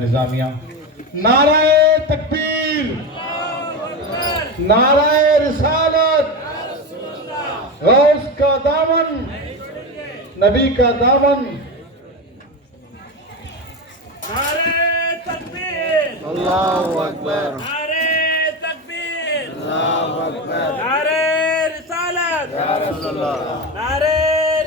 نظامیہ نعرہ تکبیر، نعرہ رسالت، غوث کا دامن، نبی کا دامن، نعرہ تکبیر، اللہ اکبر، نعرہ تکبیر، اللہ اکبر، نعرہ رسالت، یا رسول اللہ، نعرہ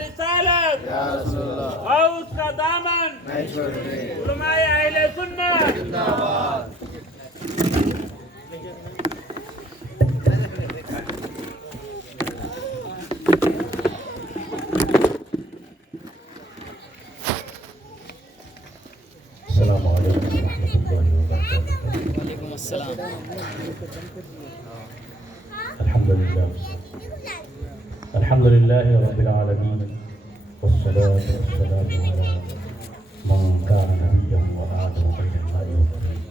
رسالت، یا رسول اللہ، غوث کا دامن، نہیں چھوڑیں گے، علماء اہل سنت زندہ باد۔ السلام علیکم ورحمۃ اللہ وبرکاتہ۔ وعلیکم السلام۔ الحمد للہ رب العالمین، والصلاة والسلام علی من کان نبیا وآدم خیر اللہ وکریم،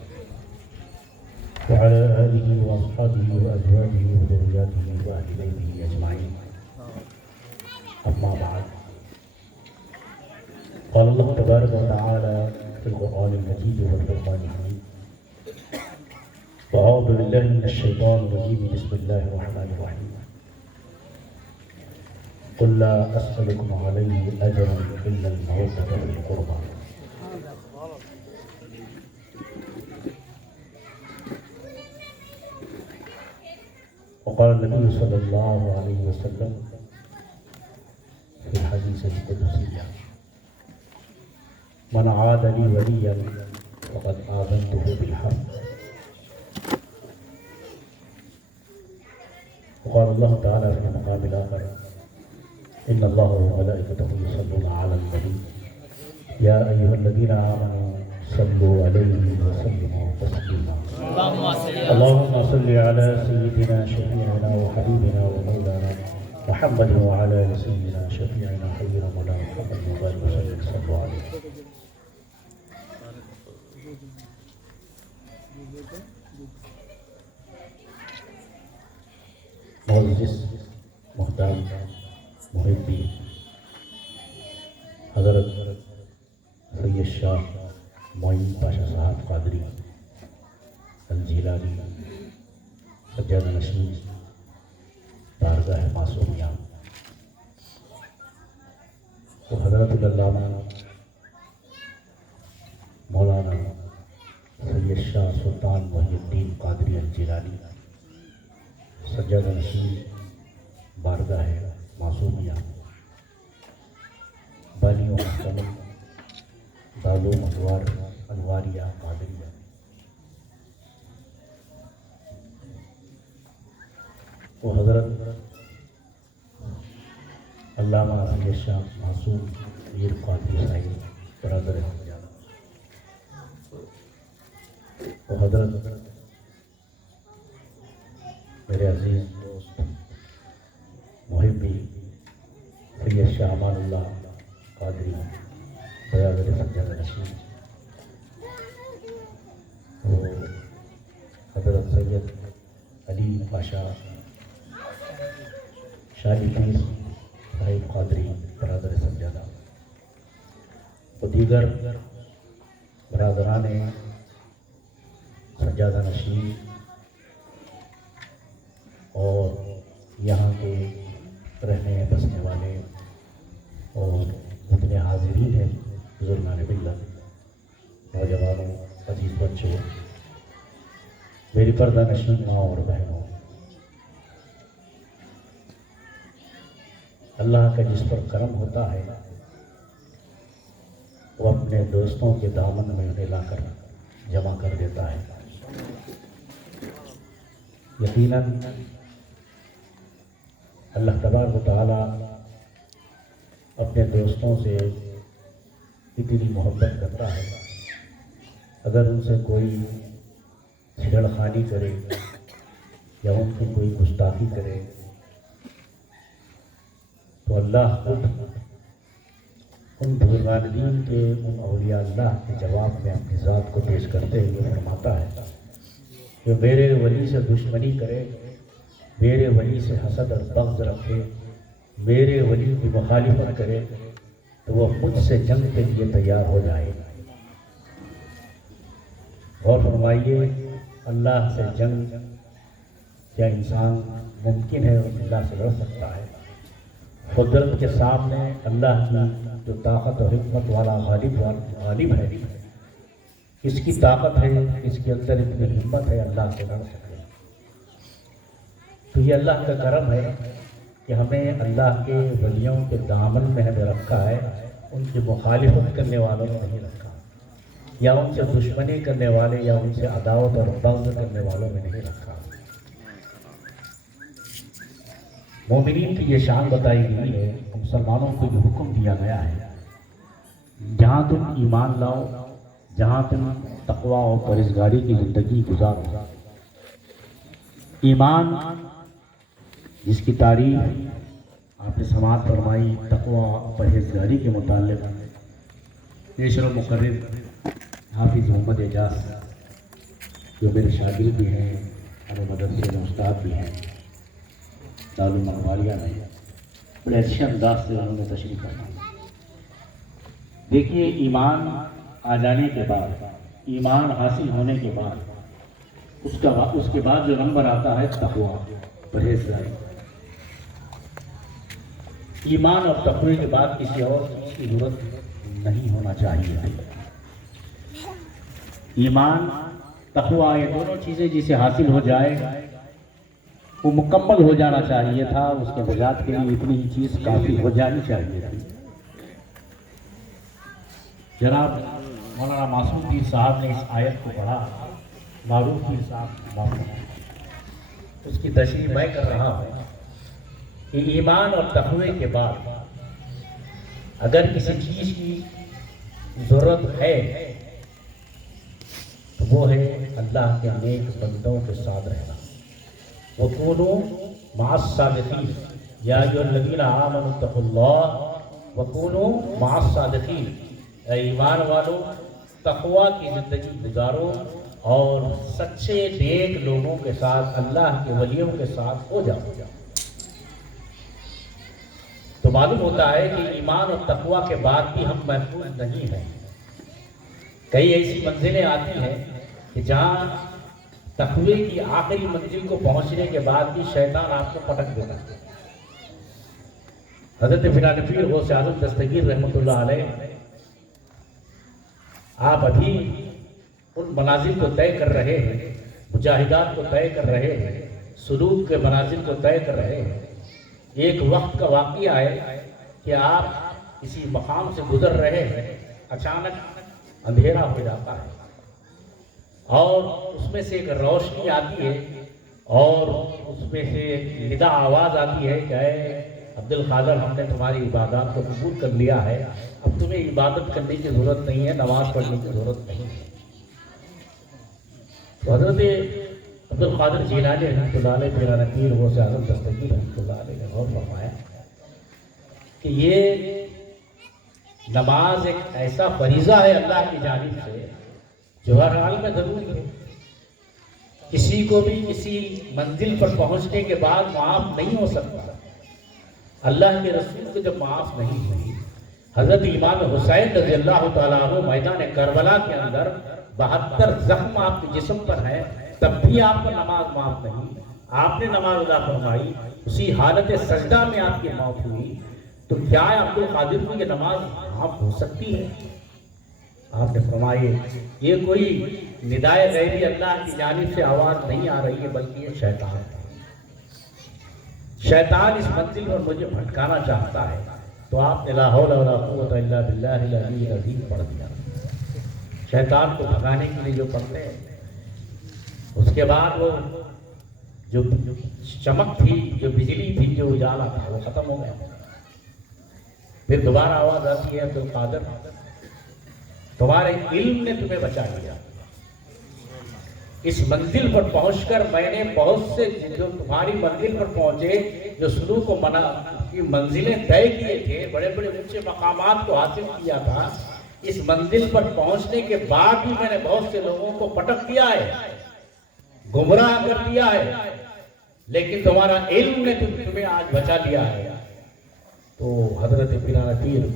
وعلى آلہ واصحابہ وازواجہ وذریاتہ واہل بیتہ اجمعین، اما بعد، قال اللہ تبارک وتعالی في القرآن المجيد والفرقان الحميد، وأعوذ بالله من الشيطان الرجيم، بسم الله الرحمن الرحيم، قل لا أسألكم عليه أجرا إلا المودة في القربى، وقال النبي صلى الله عليه وسلم في الحديث القدسي، من عاد لي وليا فقد آذنته بالحرب، وقال الله تعالى في المقام الآخر، إن الله وملائكته يصلون على النبي يا أيها الذين آمنوا صلوا عليه وسلموا تسليما، اللهم صل على سيدنا شفيعنا وحبيبنا ومولانا محمد وعلى آل سيدنا شفيعنا حبيبنا مولانا محمد وبارك وسلم صلوا عليه۔ معزز محترم محبی حضرت سید شاہ معین پاشا صاحب قادری الجیلانی سجادہ نشین بارگاہ معصومیہ، وہ حضرت العلامہ مولانا سید شاہ سلطان محی الدین قادری الجیلانی سجادہ نشین بارگاہ معصومیہ، بانی و مکمل دارالعلوم انواریہ قادریہ، وہ حضرت علامہ سید شاہ معصوم میر قادری صاحب برادر حمزہ، وہ حضرت میرے عزیز دوست محبی سید شاہ امان اللہ قادری برادر سجادہ نشین، وہ حضرت سید علی پاشا شاہی پیر صاحب قادری برادر سجادہ، وہ دیگر برادران سجادہ نشین اور یہاں کے رہنے بسنے والے اور جتنے حاضرین ہیں، بزرگان ملت، نوجوانوں، عزیز بچوں، میری پردہ نشین ماں اور بہنوں، اللہ کا جس پر کرم ہوتا ہے وہ اپنے دوستوں کے دامن میں انہیں لا کر جمع کر دیتا ہے۔ یقیناً اللہ تبارک و تعالیٰ اپنے دوستوں سے اتنی محبت کرتا ہے، اگر ان سے کوئی چھیڑ خانی کرے یا ان کی کوئی گستاخی کرے تو اللہ خود ان بزرگان دین کے، ان اولیاء اللہ کے جواب میں اپنی ذات کو پیش کرتے ہوئے فرماتا ہے کہ میرے ولی سے دشمنی کرے، میرے ولی سے حسد اور بغض رکھے، میرے ولی کی مخالفت کرے تو وہ مجھ سے جنگ کے لیے تیار ہو جائے۔ غور فرمائیے، اللہ سے جنگ کیا انسان ممکن ہے اور اللہ سے لڑ سکتا ہے؟ قدرت کے سامنے اللہ کی جو طاقت اور حکمت والا غالب ہے، کس کی طاقت ہے، کس کے اندر اتنی ہمت ہے اللہ سے لڑ سکے؟ تو یہ اللہ کا کرم ہے کہ ہمیں اللہ کے ولیوں کے دامن میں ہمیں رکھا ہے، ان کی مخالفت کرنے والوں نے نہیں رکھا، یا ان سے دشمنی کرنے والے یا ان سے عداوت اور بغض کرنے والوں میں نہیں رکھا۔ مومنین کی یہ شان بتائی گئی ہے، مسلمانوں کو یہ حکم دیا گیا ہے، جہاں تم ایمان لاؤ، جہاں تم تقویٰ اور پرہیزگاری کی زندگی گزارو۔ ایمان جس کی تعریف آپ نے سماعت فرمائی تقویٰ پرہیزگاری کے متعلق، پیشر و مقرر حافظ محمد اعجاز جو میرے شاگرد بھی ہیں، ہمیں مدرسے میں استاد بھی ہیں، دارالعلوم اقبالیہ میں بڑے اچھے انداز سے انہوں نے تشریح کرنا۔ دیکھیے، ایمان آ جانے کے بعد، ایمان حاصل ہونے کے بعد اس کے بعد جو نمبر آتا ہے تقویٰ، پرہیزگاری۔ ایمان اور تقوی کے بعد کسی اور چیز کی ضرورت نہیں ہونا چاہیے۔ ایمان، تقویٰ، یہ دونوں چیزیں جسے حاصل ہو جائے وہ مکمل ہو جانا چاہیے تھا، اس کے نجات کے لیے اتنی ہی چیز کافی ہو جانی چاہیے تھی۔ جناب مولانا معصوم پیر صاحب نے اس آیت کو پڑھا، معروف پیر صاحب، اس کی تشریح میں کر رہا ہوں کہ ایمان اور تقوی کے بعد اگر کسی چیز کی ضرورت ہے تو وہ ہے اللہ کے نیک بندوں کے ساتھ رہنا۔ وَكُونُوا مَعَ الصَّادِقِينَ یا ایھا الذین آمنوا اتقوا اللہ وَكُونُوا مَعَ الصَّادِقِينَ، اے ایمان والو تقویٰ کی زندگی گزارو اور سچے نیک لوگوں کے ساتھ، اللہ کے ولیوں کے ساتھ ہو جاؤ۔ تو معلوم ہوتا ہے کہ ایمان اور تقویٰ کے بعد بھی ہم محفوظ نہیں ہیں۔ کئی ایسی منزلیں آتی ہیں کہ جہاں تقوی کی آخری منزل کو پہنچنے کے بعد بھی شیطان آپ کو پٹک دیتا ہے۔ حضرت بلال پیر غوث اعظم دستگیر رحمۃ اللہ علیہ، آپ ابھی ان منازل کو طے کر رہے ہیں، مجاہدات کو طے کر رہے ہیں، سلوک کے منازل کو طے کر رہے ہیں۔ ایک وقت کا واقعہ ہے کہ آپ کسی مقام سے گزر رہے ہیں، اچانک اندھیرا ہو جاتا ہے اور اس میں سے ایک روشنی آتی ہے اور اس میں سے ندا آواز آتی ہے کہ اے عبد القادر، ہم نے تمہاری عبادات کو قبول کر لیا ہے، اب تمہیں عبادت کرنے کی ضرورت نہیں ہے، نماز پڑھنے کی ضرورت نہیں ہے۔ تو حضرت عبد القادر جیلانی رحمۃ اللہ علیہ، پیران پیر غوث اعظم دستگیر رحمۃ اللہ علیہ نے غور فرمایا کہ یہ نماز ایک ایسا فریضہ ہے اللہ کی جانب سے جو ہر حال میں ضروری ہے۔ کسی کو بھی کسی منزل پر پہنچنے کے بعد معاف نہیں ہو سکتا۔ اللہ کے رسول کو جب معاف نہیں ہوئی، حضرت امام حسین رضی اللہ تعالیٰ عنہ میدان کربلا کے اندر 72 زخم آپ کے جسم پر ہیں، تب بھی آپ کو نماز معاف نہیں۔ آپ نے نماز ادا فرمائی، اسی حالت سجدہ میں آپ کی موت ہوئی، تو کیا عبد القادر کو یہ نماز معاف ہو سکتی ہے؟ آپ نے فرمایا یہ کوئی ندائے غیبی اللہ کی جانب سے آواز نہیں آ رہی ہے، بلکہ یہ شیطان ہے۔ شیطان اس منزل پر مجھے بھٹکانا چاہتا ہے۔ تو آپ نے لا حول ولا قوت الا باللہ العلی العظیم پڑھ دیا۔ شیطان کو بھگانے کے لیے جو پڑھتے ہیں، اس کے بعد وہ جو چمک تھی، جو بجلی تھی، جو اجالا تھا، وہ ختم ہو گیا۔ پھر دوبارہ آواز آتی ہے عبد القادر، تمہارے علم نے تمہیں بچا لیا۔ اس منزل پر پہنچ کر میں نے بہت سے جو تمہاری منزل پر پہنچے، جو سلوک و منع کی منزلیں طے کیے تھے، بڑے بڑے اونچے مقامات کو حاصل کیا تھا، اس منزل پر پہنچنے کے بعد بھی میں نے بہت سے لوگوں کو پٹک دیا ہے، گمراہ کر دیا ہے، لیکن تمہارا علم نے تمہیں آج بچا لیا ہے۔ تو حضرت پیران پیر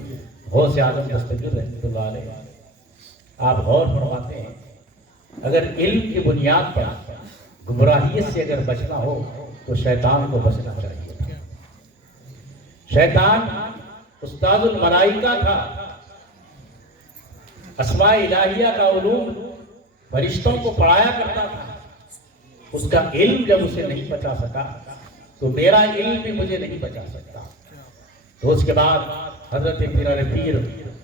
غوث اعظم دستگیر رحمۃ اللہ علیہ آپ غور فرماتے ہیں اگر علم کی بنیاد پر گمراہیت سے اگر بچنا ہو تو شیطان کو بچنا چاہیے تھا۔ شیطان استاد الملائکہ تھا، اسماء الہیہ کا علوم فرشتوں کو پڑھایا کرتا تھا، اس کا علم جب اسے نہیں بچا سکا تو میرا علم بھی مجھے نہیں بچا سکتا۔ تو اس کے بعد حضرت پیران پیر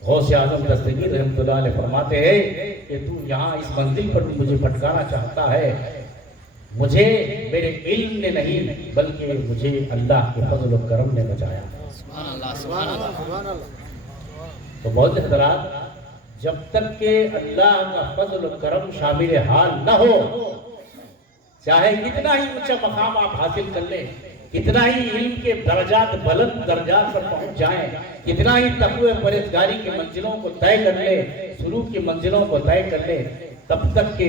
غوث اعظم دستگیر رحمۃ اللہ علیہ فرماتے ہیں کہ تو یہاں اس منزل پر مجھے بھٹکانا چاہتا ہے، مجھے میرے علم نے نہیں بلکہ مجھے اللہ کے فضل و کرم نے بچایا۔ سبحان اللہ۔ تو بہت حضرات، جب تک کہ اللہ کا فضل و کرم شامل حال نہ ہو، چاہے کتنا ہی اونچا مقام آپ حاصل کر لیں، کتنا ہی علم کے درجات بلند درجات پر پہنچ جائیں، کتنا ہی تقوی پرہیزگاری کی منزلوں کو طے کر لیں، سلوک کی منزلوں کو طے کر لیں، تب تک کہ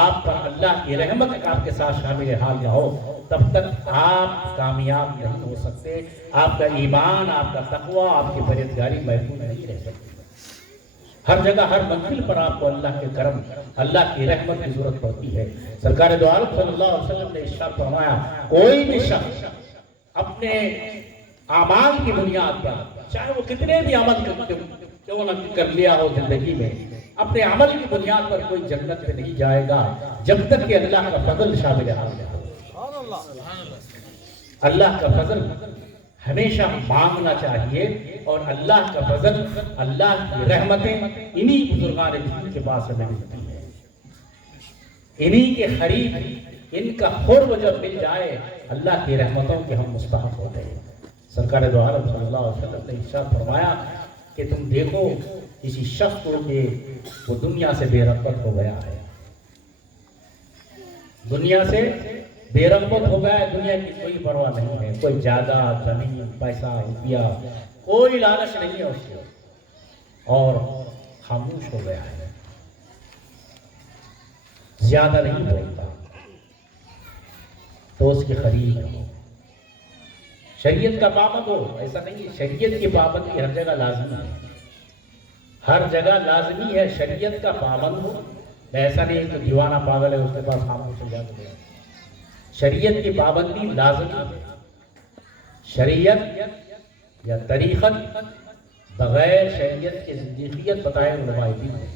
آپ پر اللہ کی رحمت آپ کے ساتھ شامل حال نہ ہو، تب تک آپ کامیاب نہیں ہو سکتے، آپ کا ایمان، آپ کا تقوی، آپ کی پرہیزگاری محفوظ نہیں رہ سکتی۔ ہر جگہ ہر منزل پر آپ کو اللہ کے کرم، اللہ کی رحمت کی ضرورت پڑتی ہے۔ سرکار دو عالم صلی اللہ علیہ وسلم نے ارشاد فرمایا، کوئی بھی شخص اپنے اعمال کی بنیاد پر، چاہے وہ کتنے بھی عمل کیوں نہ کر لیا ہو زندگی میں، اپنے عمل کی بنیاد پر کوئی جنت پہ نہیں جائے گا جب تک کہ اللہ کا فضل شامل حال نہ ہو۔ اللہ کا فضل ہمیشہ مانگنا چاہیے، اور اللہ کا فضل، اللہ کی رحمتیں انہی بزرگان دین کے پاس ہمیں ملتی ہیں، انہی کے قریب ان کا قرب جب مل جائے اللہ کی رحمتوں کے ہم مستحق ہوتے ہیں۔ سرکار دو عالم صلی اللہ علیہ وسلم نے ارشاد فرمایا کہ تم دیکھو کسی شخص کو کہ وہ دنیا سے بے رغبت ہو گیا ہے، دنیا سے بے رغبت ہو گیا ہے، دنیا کی کوئی پرواہ نہیں ہے، کوئی جائیداد، زمین، پیسہ، روپیہ، کوئی لالچ نہیں ہے اس کو، اور خاموش ہو گیا ہے، زیادہ نہیں بولتا، تو اس کے قریب رہو، شریعت کا پابند ہو۔ ایسا نہیں ہے، شریعت کی پابندی ہر جگہ لازمی ہے، ہر جگہ لازمی ہے، شریعت کا پابند ہو۔ ایسا نہیں ہے کہ دیوانہ پاگل ہے اس کے پاس خاموش ہو جاتے ہیں، شریعت کی پابندی لازمی ہے۔ شریعت یا طریقت بغیر شریعت کی زندگیت بتائے علماء دین ہے،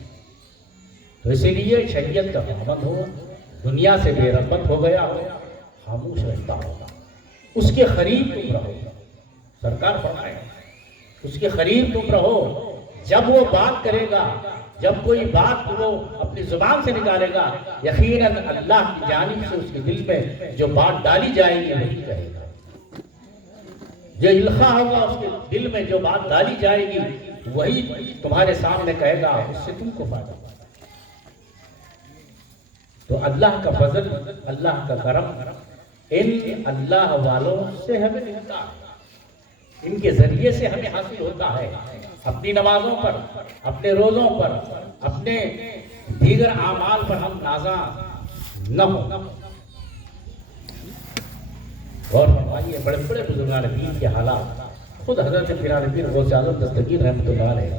تو اسی لیے شریعت کا پابند ہو، دنیا سے بے رغبت ہو گیا ہو، خاموش رہتا ہوگا، اس کے قریب تم رہو۔ سرکار فرمائے اس کے قریب تم رہو، جب وہ بات کرے گا، جب کوئی بات وہ اپنی زبان سے نکالے گا، یقیناً اللہ کی جانب سے اس کے دل میں جو بات ڈالی جائے گی وہی کہے گا، جو القاء ہوگا اس کے دل میں جو بات ڈالی جائے گی وہی تمہارے سامنے کہے گا، اس سے تم کو فائدہ ہوگا۔ تو اللہ کا فضل، اللہ کا کرم ان اللہ والوں سے ہمیں ملتا ہے، ان کے ذریعے سے ہمیں حاصل ہوتا ہے۔ اپنی نمازوں پر، اپنے روزوں پر، اپنے دیگر اعمال پر ہم نازاں نہ ہوں۔ اور فرمائیے بڑے بڑے بزرگان دین کے حالات، خود حضرت پیران پیر غوث اعظم دستگیر رحمۃ اللہ علیہ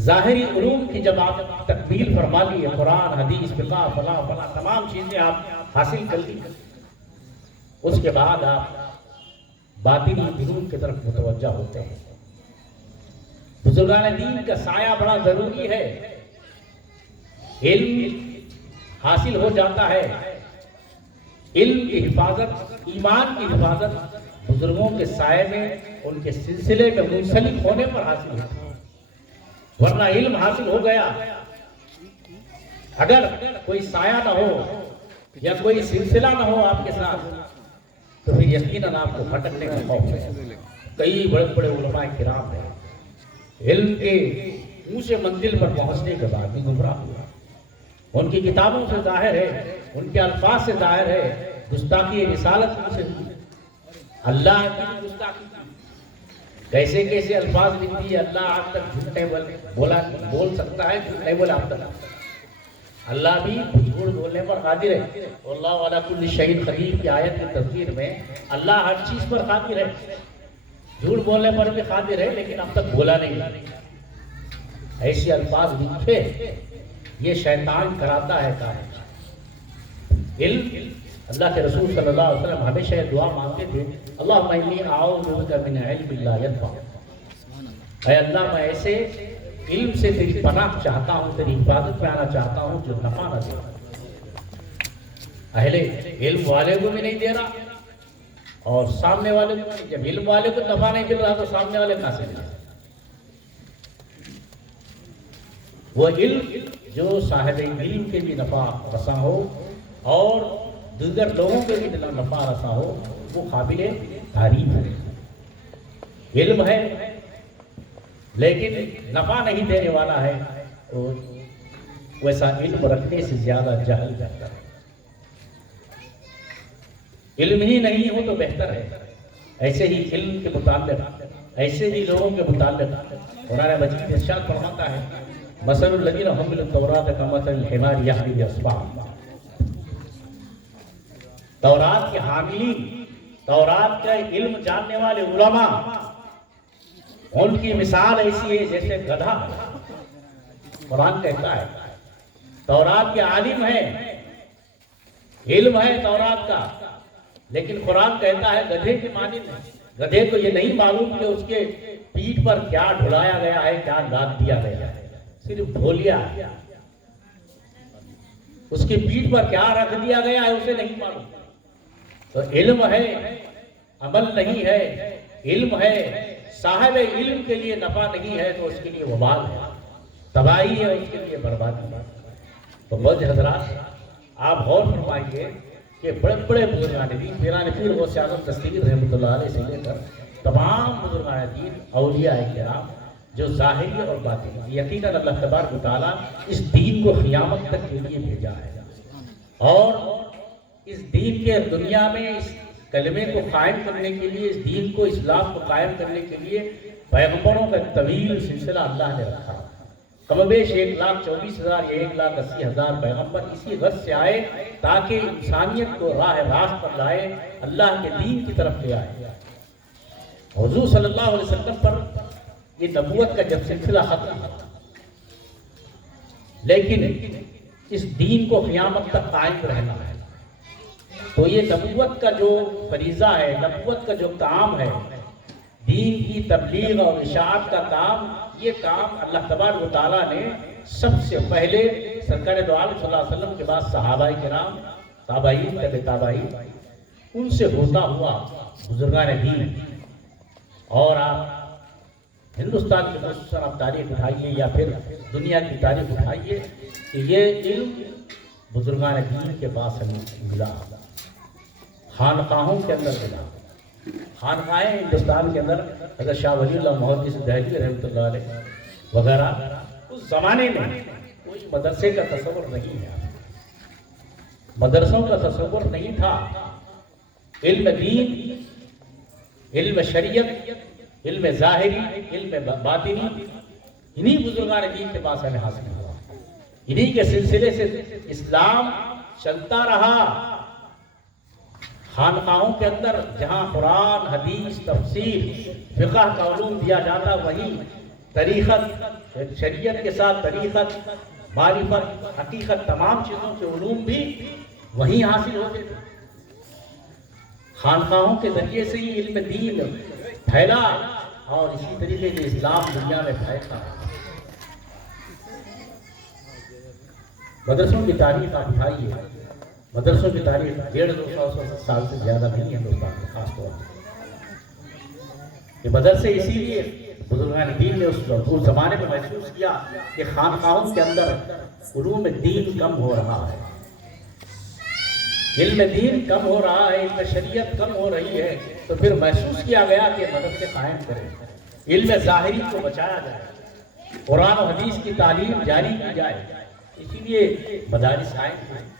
ظاہری علوم کی جب آپ تکمیل فرما لی، قرآن، حدیث، فقہ، فلاں فلاں تمام چیزیں آپ حاصل کر لی، اس کے بعد آپ باطنی علوم کی طرف متوجہ ہوتے ہیں۔ بزرگان دین کا سایہ بڑا ضروری ہے، علم حاصل ہو جاتا ہے، علم کی حفاظت، ایمان کی حفاظت بزرگوں کے سائے میں، ان کے سلسلے میں منسلک ہونے پر حاصل ہوتی ہے، ورنہ علم حاصل ہو گیا، اگر کوئی سایہ نہ ہو یا کوئی سلسلہ نہ ہو آپ کے ساتھ تو پھر یقیناً آپ کو بھٹکنے کا خوف ہے۔ کئی بڑے بڑے علماء کرام ہیں، علم کے اونچے منزل پر پہنچنے کے بعد بھی گمراہ ہوا، ان کی کتابوں سے ظاہر ہے، ان کے الفاظ سے ظاہر ہے، گستاخی رسالت سے اللہ کی گستاخی، کیسے کیسے الفاظ لکھتی ہے، اللہ آج تک جھوٹ نہیں بول سکتا ہے، جھوٹ نہیں بولا اب تک، اللہ بھی جھوٹ بولنے پر قادر ہے۔ اللہ علی کل شیء قدیر کی آیت کی تفسیر میں اللہ ہر چیز پر قادر ہے، جھوٹ بولنے پر بھی قادر ہے، لیکن اب تک بولا نہیں۔ ایسے الفاظ لکھے یہ شیطان کراتا ہے کام۔ علم، اللہ کے رسول صلی اللہ علیہ وسلم ہمیشہ یہ دعا مانگتے تھے، اللہم انی اعوذ بک من علم لا ینفع، اے اللہ میں ایسے علم سے تیری پناہ چاہتا ہوں، تیری حفاظت میں آنا چاہتا ہوں جو نفع نہ دے۔ اہل علم والے کو بھی نہیں دے رہا اور سامنے والے کو نہیں۔ جب علم والے کو نفع نہیں مل رہا تو سامنے والے کہاں سے مل رہا؟ وہ علم جو صاحب علم کے بھی نفع رساں ہو اور دیگر لوگوں کے بھی نفع رساں ہو، وہ قابل تعریف ہے۔ علم ہے لیکن نفع نہیں دینے والا ہے تو ویسا علم رکھنے سے زیادہ جہل بہتر ہے۔ علم ہی نہیں ہو تو بہتر ہے۔ ایسے ہی علم کے متعلق، ایسے ہی لوگوں کے متعلق قرآن مجید ارشاد فرماتا ہے، مثل الذین حملوا التوراۃ کمثل الحمار یحمل اسفارا۔ تورات کے حاملین، تورات کا علم جاننے والے علماء، ان کی مثال ایسی ہے جیسے گدھا۔ قرآن کہتا ہے تورات کے عالم ہے، علم ہے تورات کا، لیکن قرآن کہتا ہے گدھے کی مانند ہے۔ گدھے کو یہ نہیں معلوم کہ اس کے پیٹھ پر کیا ڈھلایا گیا ہے، کیا لاد دیا گیا ہے، صرف ڈھولیا ہے۔ اس کی پیٹھ پر کیا رکھ دیا گیا ہے اسے نہیں معلوم۔ تو علم ہے، عمل نہیں ہے۔ علم ہے، صاحب علم کے لیے نفع نہیں ہے تو اس کے لیے وبال ہے، تباہی ہے، اس کے لیے بربادی ہے۔ تو موج حضرات، آپ غور فرمائیے کہ بڑے بڑے بزرگان دین، پیران پیر غوث اعظم دستگیر رحمۃ اللہ علیہ سے لے کر تمام بزرگان دین، اولیاء کرام، جو ظاہری اور باطنی، یقیناً اللہ تبارک و تعالیٰ اس دین کو قیامت تک کے لیے بھیجا ہے، اور اس دین کے دنیا میں اس کلمے کو قائم کرنے کے لیے، اس دین کو، اسلام کو قائم کرنے کے لیے پیغمبروں کا طویل سلسلہ اللہ نے رکھا۔ کم بیش 1,24,000 یا 1,80,000 پیغمبر اسی غرض سے آئے تاکہ انسانیت کو راہ راست پر لائے، اللہ کے دین کی طرف لے آئے۔ حضور صلی اللہ علیہ وسلم پر یہ نبوت کا جب سلسلہ ختم ہوا، لیکن اس دین کو قیامت تک قائم رہنا ہے، تو یہ نبوت کا جو فریضہ ہے، نبوت کا جو کام ہے، دین کی تبلیغ اور اشاعت کا کام، یہ کام اللہ تبارک و تعالیٰ نے سب سے پہلے سرکار دو عالم صلی اللہ علیہ وسلم کے بعد صحابہ کرام، تابعین، تبع تابعین، ان سے ہوتا ہوا بزرگان دین، اور آپ ہندوستان کی خصوصاً آپ تاریخ اٹھائیے یا پھر دنیا کی تاریخ اٹھائیے کہ یہ علم بزرگان دین کے پاس ہمیں ملا، خانقاہوں کے اندر ملا۔ خانقاہیں ہندوستان کے اندر حضرت شاہ ولی اللہ محدث دہلوی رحمۃ اللہ علیہ وغیرہ، اس زمانے میں کوئی مدرسے کا تصور نہیں ہے، مدرسوں کا تصور نہیں تھا۔ علم دین، علم شریعت، علم ظاہری، علم باطنی، انہی بزرگان دین کے پاس ہمیں حاصل ہوا، انہی کے سلسلے سے اسلام چلتا رہا۔ خانقاہوں کے اندر جہاں قرآن، حدیث، تفسیر، فقہ کا علوم دیا جاتا، وہیں طریقت، شریعت کے ساتھ طریقت، معرفت، حقیقت، تمام چیزوں کے علوم بھی وہیں حاصل ہوتے تھے۔ خانقاہوں کے ذریعے سے ہی علم دین پھیلا اور اسی طریقے سے اسلام دنیا میں پھیلتا۔ مدرسوں کی تاریخ آپ اٹھائیے، مدرسوں کی تاریخ 150-200 سال سے زیادہ نہیں ہے ہندوستان میں، خاص طور پر یہ مدرسے اسی لیے بزرگان دین نے اس زمانے میں محسوس کیا کہ خانقاہوں کے اندر علوم دین کم ہو رہا ہے، علم دین کم ہو رہا ہے، علم شریعت کم ہو رہی ہے، تو پھر محسوس کیا گیا کہ مدرسے قائم کریں، علم ظاہری کو بچایا جائے، قرآن و حدیث کی تعلیم جاری کی جائے، اسی لیے مدارس قائم ہوئے۔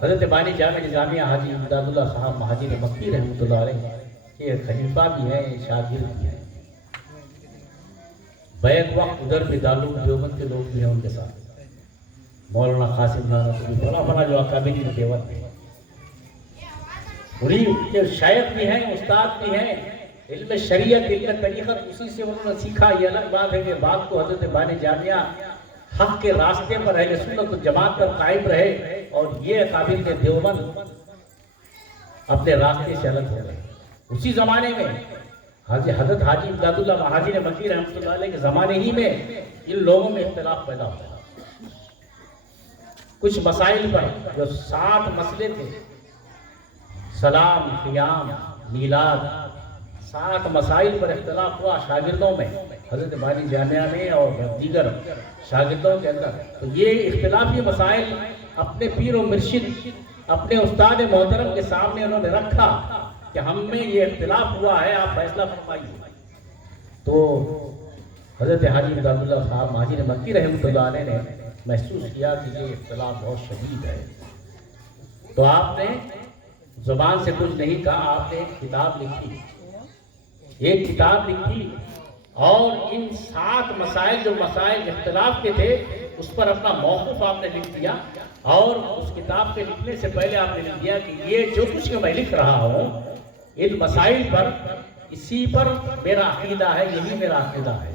حضرت بانی جامع نظامیہ حاجی امداد اللہ صاحب مہاجر مکی رحمۃ اللہ علیہ کے خلیفہ بھی ہیں، شاگرد بھی ہیں، بیک وقت ادھر بھی دارالعلوم دیوبند کے لوگ بھی ہیں ان کے ساتھ، مولانا قاسم نانوتوی، فلاں جو اکابرین دیوبند ہیں، انہی کے شیخ بھی ہیں، استاد بھی ہیں۔ علم شریعت، علم طریقت اسی سے انہوں نے سیکھا۔ یہ الگ بات ہے کہ بعد کو حضرت بانی جامعہ حق کے راستے پر اہل سنت و جماعت پر قائم رہے، اور یہ قابل دیوبند اپنے راستے سے الگ ہو گئے۔ اسی زمانے میں حضرت حاجی امداد اللہ مہاجر مکی رحمۃ اللہ علیہ کے زمانے ہی میں ان لوگوں میں اختلاف پیدا ہوا۔ کچھ مسائل پر جو 7 مسئلے تھے، سلام، قیام، میلاد، 7 مسائل پر اختلاف ہوا شاگردوں میں، حضرت بانی جامعہ میں اور دیگر شاگردوں کے اندر۔ تو یہ اختلافی مسائل اپنے پیر و مرشد، اپنے استاد محترم کے سامنے انہوں نے رکھا کہ ہم میں یہ اختلاف ہوا ہے، آپ فیصلہ فرمائیے۔ تو حضرت حاجی امداد اللہ صاحب مہاجر مکی رحمۃ اللہ علیہ نے محسوس کیا کہ یہ اختلاف بہت شدید ہے، تو آپ نے زبان سے کچھ نہیں کہا، آپ نے ایک کتاب لکھی، ایک کتاب لکھی، اور ان 7 مسائل جو مسائل اختلاف کے تھے اس پر اپنا موقف آپ نے لکھ دیا، اور اس کتاب کے لکھنے سے پہلے آپ نے لکھ دیا کہ یہ جو کچھ میں لکھ رہا ہوں ان مسائل پر، اسی پر میرا عقیدہ ہے، یہی میرا عقیدہ ہے،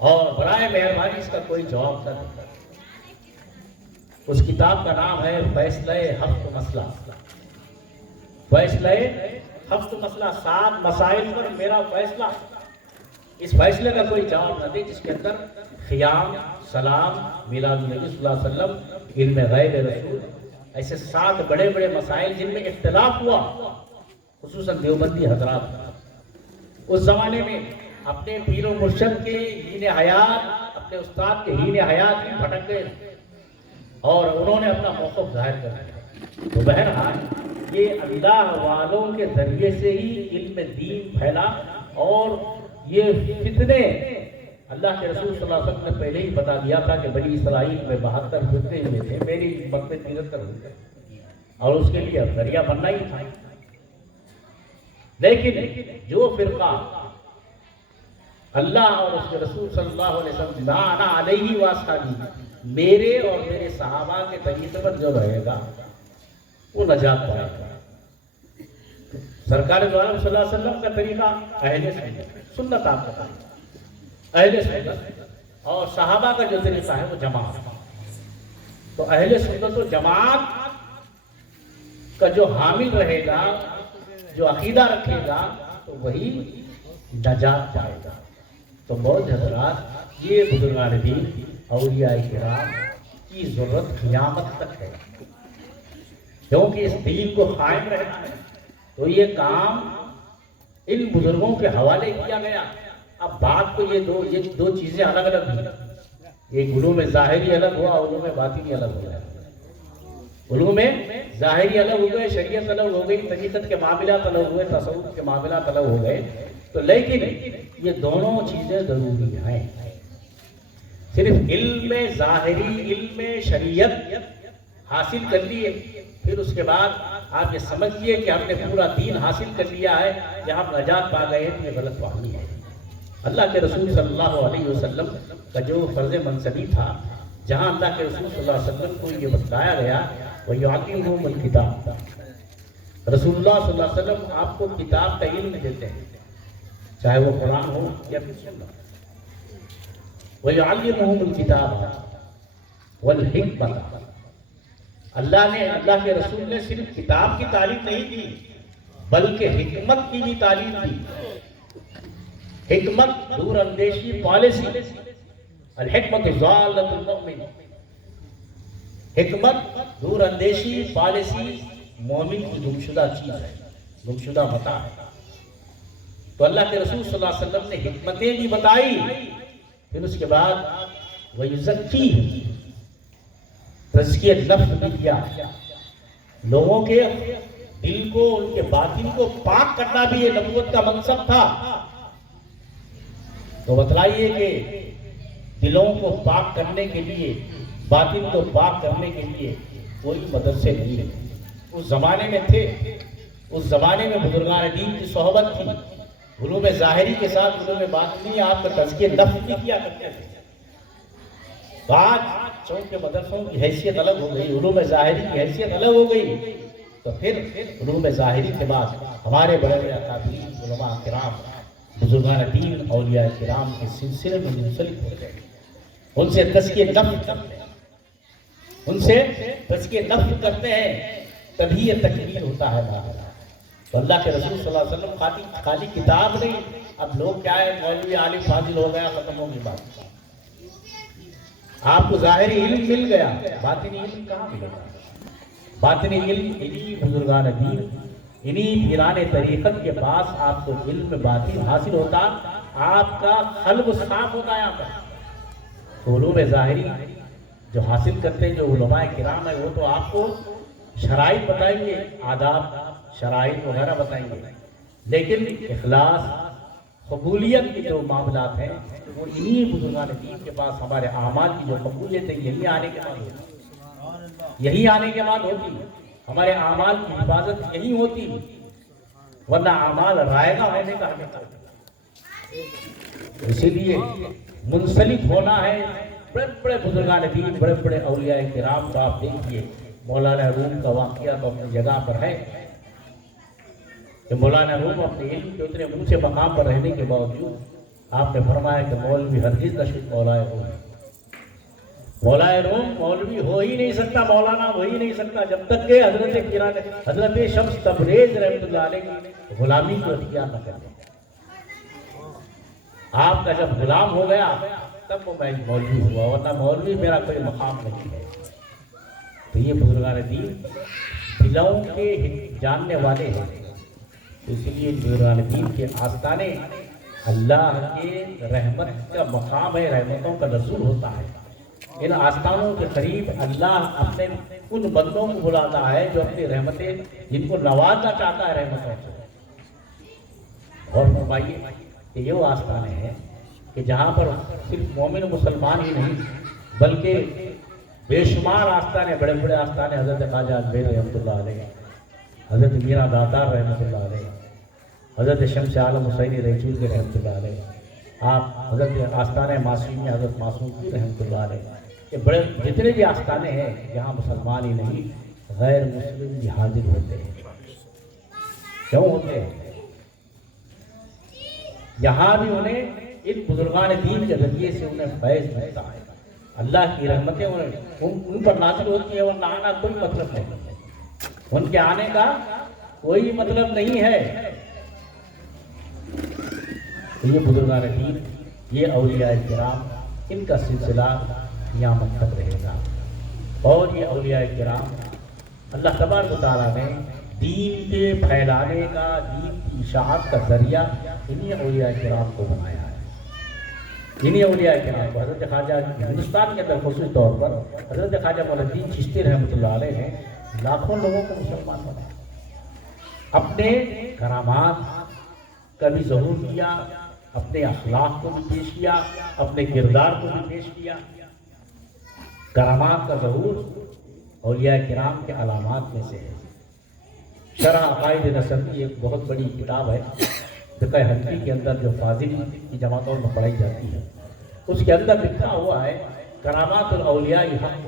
اور برائے مہربانی اس کا کوئی جواب نہ دے۔ اس کتاب کا نام ہے فیصلہ ہفت مسئلہ۔ فیصلہ ہفت مسئلہ، 7 مسائل پر میرا فیصلہ، اس فیصلے کا کوئی جواب نہ دے جس کے اندر قیام، سلام، میلاد النبی صلی اللہ علیہ وسلم، علم غیب رسول، ایسے 7 بڑے بڑے مسائل جن میں اختلاف ہوا، خصوصاً دیوبندی حضرات اس زمانے میں اپنے پیر و مرشد کے ہین حیات، اپنے استاد کے ہین حیات میں بھٹک گئے، اور انہوں نے اپنا موقف ظاہر کر دیا۔ تو بہرحال یہ اللہ والوں کے ذریعے سے ہی علم دین پھیلا، اور یہ فتنے اللہ کے رسول صلی اللہ علیہ وسلم نے پہلے ہی بتا دیا تھا کہ بنی اسرائیل میں 72 فتنے ہوئے تھے، میری امت میں 73 ہوئے، اور اس کے لیے اب ذریعہ بننا ہی تھا۔ لیکن جو فرقہ اللہ اور اس کے رسول صلی اللہ علیہ وسلم ما انا علیہ واصحابی، میرے اور میرے صحابہ کے طریقے پر جو رہے گا وہ نجات پائے گا۔ سرکار دو عالم صلی اللہ علیہ وسلم کا طریقہ اہل سنت، آپ کا اہل سنت، اور صحابہ کا جو طریقہ ہے وہ جماعت۔ تو اہل سنت و جماعت کا جو حامل رہے گا، جو عقیدہ رکھے گا، تو وہی نجات پائے گا۔ تو موج حضرات، یہ بزرگان دین، اولیاء کرام کی ضرورت قیامت تک ہے، کیونکہ اس دین کو قائم رہنا ہے۔ تو یہ کام ان بزرگوں کے حوالے کیا گیا۔ اب بات تو یہ دو چیزیں الگ الگ ہیں، ایک علوم ظاہری الگ ہوا، علوم باطنی الگ ہو گیا۔ علوم ظاہری الگ ہو گئے، شریعت الگ ہو گئی، طریقت کے معاملات الگ ہوئے، تصوف کے معاملات الگ ہو گئے۔ تو لیکن یہ دونوں چیزیں ضروری ہیں۔ صرف علم ظاہری، علم شریعت حاصل کر لیے، پھر اس کے بعد آپ یہ سمجھیے کہ ہم نے پورا دین حاصل کر لیا ہے، جہاں ہم نجات پا گئے ہیں، یہ غلط فہمی ہے۔ اللہ کے رسول صلی اللہ علیہ وسلم کا جو فرض منصبی تھا، جہاں اللہ کے رسول صلی اللہ علیہ وسلم کو یہ بتلایا گیا، وَيُعَلِّمُهُمُ الْكِتَابَ، رسول اللہ صلی اللہ علیہ وسلم آپ کو کتاب کا علم دیتے ہیں، چاہے وہ قرآن ہو یا پھر سنت۔ وَيُعَلِّمُهُمُ الْكِتَابَ وَالْحِکْمَةَ، اللہ کے رسول نے صرف کتاب کی تعلیم نہیں دی، بلکہ حکمت کی بھی تعلیم دی۔ حکمت، دور اندیشی، پالیسی، الحکمت ضالۃ المؤمن، حکمت، دور اندیشی، پالیسی مومن کی گمشدہ چیز ہے، گمشدہ متاع ہے۔ تو اللہ کے رسول صلی اللہ علیہ وسلم نے حکمتیں بھی بتائی، پھر اس کے بعد وَيُزَكِّيهِمْ، تزکیہ نفس بھی کیا، لوگوں کے دل کو، ان کے باطن کو پاک کرنا بھی یہ نبوت کا منصب تھا۔ تو بتلائیے کہ دلوں کو پاک کرنے کے لیے، باطن کو پاک کرنے کے لیے کوئی مدرسے نہیں ہے۔ اس زمانے میں تھے، اس زمانے میں بزرگان دین کی صحبت تھی، علوم ظاہری کے ساتھ علوم باطنی آپ کا تزکیہ نفس بھی کیا کرتے تھے۔ بعد چونکہ مدرسوں کی حیثیت الگ ہو گئی، علوم ظاہری کی حیثیت الگ ہو گئی، تو پھر علوم ظاہری کے بعد ہمارے بڑے بڑے اکابرین علماء کرام، بزرگان دین، اولیاء کرام کے سلسلے میں منسلک ہو گئے۔ ان سے تزکیہ نفس کرتے ہیں، ان سے تزکیہ نفس کرتے ہیں، تبھی یہ تکمیل ہوتا ہے معاملہ۔ تو اللہ کے رسول صلی اللہ علیہ وسلم خالی کتاب نہیں، اب لوگ کیا ہے مولوی عالم فاضل ہو گیا، ختم ہوگی بات۔ آپ کو ظاہری علم مل گیا، باطنی علم کہاں ملے گا؟ باطنی علم انہی بزرگان دین، انہی پیران طریقت کے پاس آپ کو علم باطن حاصل ہوتا، آپ کا قلب صاف ہوتا ہے۔ یہاں پر علوم ظاہری جو حاصل کرتے ہیں جو علماء کرام ہیں وہ تو آپ کو شرائط بتائیں گے، آداب شرائط وغیرہ بتائیں گے، لیکن اخلاص قبولیت کے جو معاملات ہیں وہ انہی بزرگان دین کے پاس ہمارے اعمال کی جو قبولیت ہے یہی آنے کے بعد ہوتی، یہی آنے کے بعد ہوتی، ہمارے اعمال کی حفاظت یہی ہوتی، ورنہ اعمال رائے گا ہونے کا حق ہے۔ اسی لیے منسلک ہونا ہے۔ بڑے بڑے بزرگان دین، بڑے بڑے اولیاء کرام کو آپ دیکھیے، مولانا روم کا واقعہ تو اپنی جگہ پر ہے کہ مولانا روم اپنے علم کے اتنے اونچے مقام پر رہنے کے باوجود آپ نے فرمایا کہ مولوی ہرگز نہ شد مولانا روم، مولانا روم مولوی ہو ہی نہیں سکتا، مولانا ہو ہی نہیں سکتا جب تک کہ حضرت شمس تبریز رحمۃ اللہ علیہ کی غلامی کو اختیار نہ کرے۔ آپ کا جب غلام ہو گیا تب وہ میں مولوی ہوا، ورنہ مولوی میرا کوئی مقام نہیں ہے۔ تو یہ بزرگان دین دلوں کے جاننے والے ہیں، اس لیے بزرگان دین کے آستانے اللہ کے رحمت کا مقام ہے، رحمتوں کا نزول ہوتا ہے۔ ان آستانوں کے قریب اللہ اپنے ان بندوں کو بلاتا ہے جو اپنی رحمتیں جن کو نوازنا چاہتا ہے رحمتوں سے۔ اور فرمائیے کہ یہ وہ آستانے ہیں کہ جہاں پر صرف مومن و مسلمان ہی نہیں بلکہ بے شمار آستانے، بڑے بڑے آستانے، حضرت خواجہ اجمیر رحمۃ اللہ علیہ، حضرت میرا دادار رحمۃ اللہ علیہ، حضرت شمس عالم حسینی رنجور کے رحمۃ اللہ علیہ، آپ حضرت آستانہ معصومی حضرت معصوم کی رحمۃ اللہ علیہ، یہ بڑے جتنے بھی آستانے ہیں یہاں مسلمان ہی نہیں غیر مسلم بھی حاضر ہوتے ہیں۔ کیوں ہوتے ہیں؟ یہاں بھی انہیں ان بزرگان دین کے ذریعے سے انہیں فیض ملتا ہے، اللہ کی رحمتیں ان پر نازل ہوتی ہیں، ورنہ آنا کوئی مطلب نہیں ہے، ان کے آنے کا کوئی مطلب نہیں ہے۔ یہ بزرگان دین، یہ اولیاء کرام، ان کا سلسلہ قیامت تک رہے گا۔ اور یہ اولیاء کرام اللہ تبارک و تعالیٰ نے دین کے پھیلانے کا، دین کی اشاعت کا ذریعہ انہی اولیاء کرام کو بنایا ہے۔ انہی اولیاء کرام کو حضرت خواجہ ہندوستان کے اندر خصوصی طور پر حضرت خواجہ مولانا الدین چشتی رحمۃ اللہ علیہ نے لاکھوں لوگوں کو مسلمان بنایا، اپنے کرامات کا بھی ظہور کیا، اپنے اخلاق کو بھی پیش کیا، اپنے کردار کو بھی پیش کیا۔ کرامات کا ظہور اولیاء کرام کے علامات میں سے ہے۔ شرح عقائد نسبی ایک بہت بڑی کتاب ہے، فقہ حنفی کے اندر جو فاضل کی جماعتوں میں پڑھائی جاتی ہے، اس کے اندر لکھا ہوا ہے کرامات الاولیاء حق،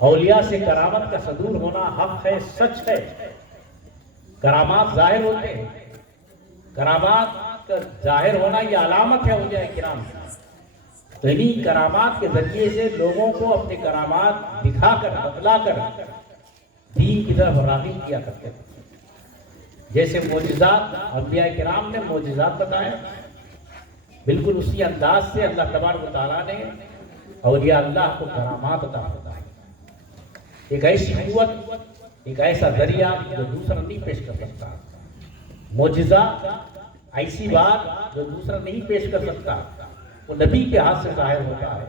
اولیاء سے کرامت کا صدور ہونا حق ہے، سچ ہے۔ کرامات ظاہر ہوتے ہیں، کرامات کا ظاہر ہونا یہ علامت ہے اولیاء کرام۔ تو انہی کرامات کے ذریعے سے لوگوں کو اپنے کرامات دکھا کر، بتلا کر دین کی طرف راغب کیا کرتے تھے۔ جیسے معجزات، انبیاء کرام نے معجزات بتائے، بالکل اسی انداز سے اللہ تبارک و تعالیٰ نے اولیاء اللہ کو کرامات عطا فرمائے۔ ایک ایسی قوت، ایک ایسا ذریعہ جو دوسرا نہیں پیش کر سکتا، معجزہ ایسی بات جو دوسرا نہیں پیش کر سکتا، وہ نبی کے ہاتھ سے ظاہر ہوتا ہے،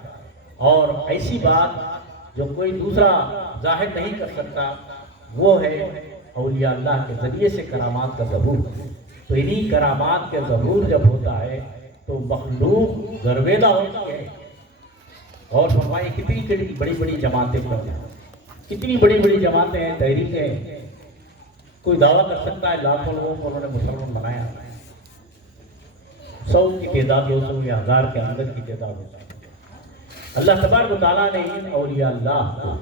اور ایسی بات جو کوئی دوسرا ظاہر نہیں کر سکتا، وہ ہے اولیاء اللہ کے ذریعے سے کرامات کا ظہور۔ تو انہی کرامات کے ظہور جب ہوتا ہے تو مخلوق گرویدہ ہوتی ہے۔ اور فرمائے کتنی بڑی بڑی جماعتیں کرتے ہیں، کتنی بڑی بڑی جماعتیں ہیں، تحریکیں، کوئی دعویٰ کر سکتا ہے لاکھوں لوگوں کو انہوں نے مسلمان بنایا، 100 کی تعداد 200 یا 1000 کے اندر کی تعداد ہوتا ہے۔ اللہ تبارک و تعالیٰ نے ان اولیاء اللہ کو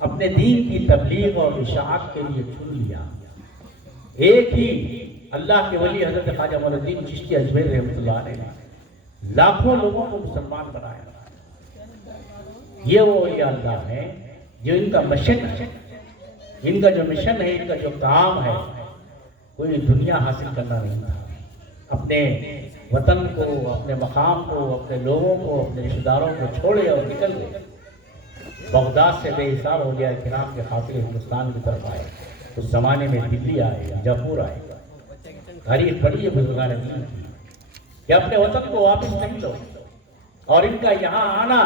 اپنے دین کی تبلیغ اور اشاعت کے لیے چن لیا۔ ایک ہی اللہ کے ولی حضرت خواجہ مولانا الدین چشتی اجمیر رحمۃ اللہ علیہ نے لاکھوں لوگوں کو مسلمان بنایا. یہ وہ اولیاء اللہ ہیں جو ان کا مشن ہے، ان کا جو مشن ہے، ان کا جو کام ہے، کوئی دنیا حاصل کرنا نہیں تھا. اپنے وطن کو، اپنے مقام کو، اپنے لوگوں کو، اپنے رشتہ داروں کو چھوڑے اور نکل گئے. بغداد سے بے حساب اولیاء کرام کے خاطر ہندوستان کی طرف آئے. اس زمانے میں دلی آئے، جاپور آئے. تاریخ پڑھی ہے بزرگان دین کی کہ اپنے وطن کو واپس نہیں لو. اور ان کا یہاں آنا